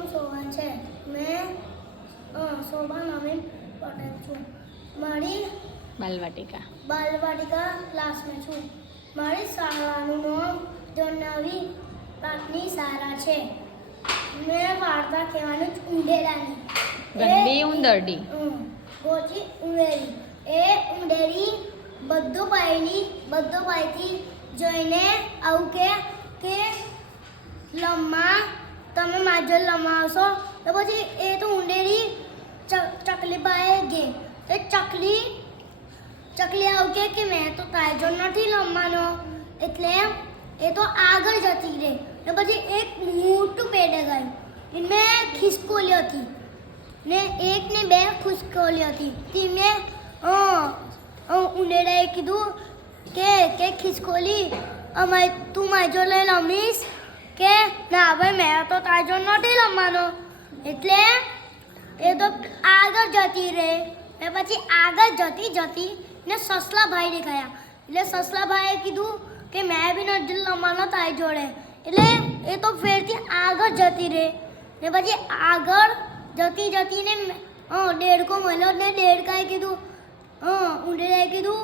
નામ સોહન છે. મેં શોભા નવીન પટેલ છું. મારી બાલવાટિકા ક્લાસમાં છું. મારી શાળાનું નામ જનવી પ્રાથમિક શાળા છે. મેં વાર્તા કહેવાનું ઉંદેડાની. ગંડી ઉંદરડી. ગોચી ઉંદેરી. એ ઉંદેરી બધો પાયથી જોઈને આવું કે લમ્મા તમે માજો લમાવશો તો પછી એ તો ઉંદેરી ચકલી પાસે ગઈ. તો ચકલી આવું કે મેં તો તાજો નથી લમવાનો, એટલે એ તો આગળ જતી રહે. ને પછી એક મોટું પેડ ગયું એમાં ખિસકોલી હતી ને એક ને બે ખિસકોલી હતી. તેમને ઉંદેડાએ કીધું કે ખિસકોલી તું માજો લઈ લમીશ કે ના ભાઈ મેં તો તાજો નથી લમવાનો. એટલે એ તો આગળ જતી રહે. ને પછી આગળ જતી ને સસલાભાઈ દેખાયા. એટલે સસલાભાઈએ કીધું કે મેં બી નથી લમવાનો તારી જોડે. એટલે એ તો ફેરથી આગળ જતી રહે. ને પછી આગળ જતી ને દેડકો મળ્યો ને દેડકાએ કીધું ઉંદેડાએ કીધું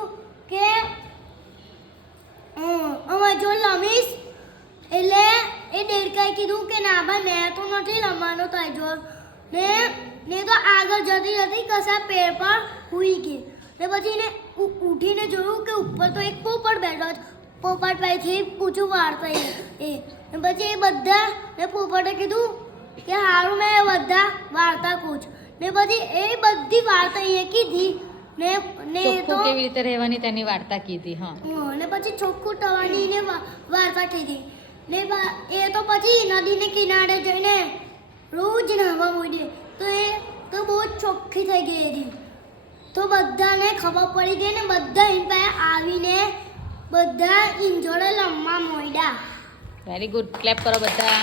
કે અમે જો લમીશ. એટલે એ દેડકાએ કીધું કે ના ભાઈ મેં તો નથી લમવાનો તારી જોડ. ને તો આગળ જતી કશા પેડ પર સૂઈ ગઈ. ને પછી ને ઉઠીને જોયું કે ઉપર તો એક પોપટ બેઠો. પોપટ પાસેથી પૂછું વાર્તા એ પછી એ બધા ને પોપટે કીધું કે સારું મેં બધા વાર્તા પૂછ. ને પછી એ બધી વાર્તા એ કીધી ને તો કેવી રીતે રહેવાની તેની વાર્તા કીધી. ને પછી ચોખ્ખું થવાની ને વાર્તા કીધી. ને એ તો પછી નદીને કિનારે જઈને રોજ નહાવા માંડી. તો એ તો બહુ ચોખ્ખી થઈ ગઈ હતી. તો બધાને ખબર પડી ગઈ ને બધા એની પાસે આવીને બધા ઇન્જોડે લમવા માંડ્યા. વેરી ગુડ, ક્લેપ કરો બધા.